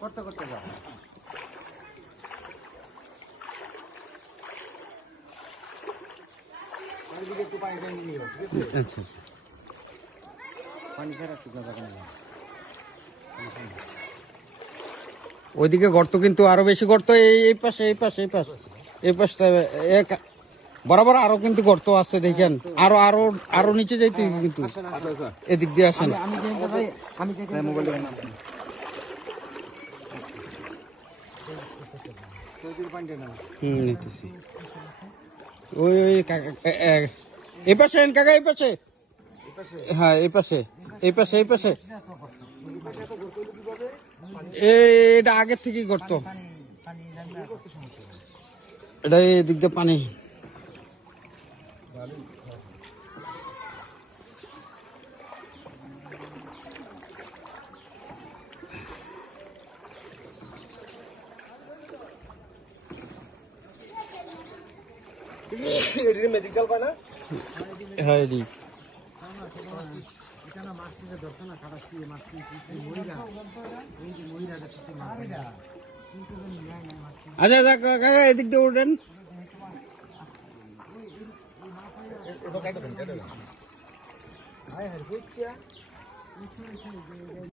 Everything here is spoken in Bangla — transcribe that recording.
করতে করতে যা। একটু পানি টানি নিও, ঠিক আছে? আচ্ছা আচ্ছা। পানি ছাড়া শুকনো যাবে না। ওইদিকে গর্ত কিন্তু আরো বেশি গর্ত, এই পাশে এই পাশে এই পাশে এই পাশটা বরাবর আরো কিন্তু গর্ত আছে দেখেন, আরো আরো আরো নিচে যাইতে হবে কিন্তু। এদিক দিয়ে আসেন। আমি যেখানে ভাই, আমি যেখানে মোবাইল নিতেছি। ওই ওই এই পাশে কাকা, এই পাশে। হ্যাঁ এই পাশে এই পাশে এই পাশে। এটা আগের থেকেই গর্ত, এটা এদিক দিয়ে পানি। মেডিকেল পায় না? হ্যাঁ এদিক। আচ্ছা আচ্ছা কাকা এদিক দিয়ে উঠেন।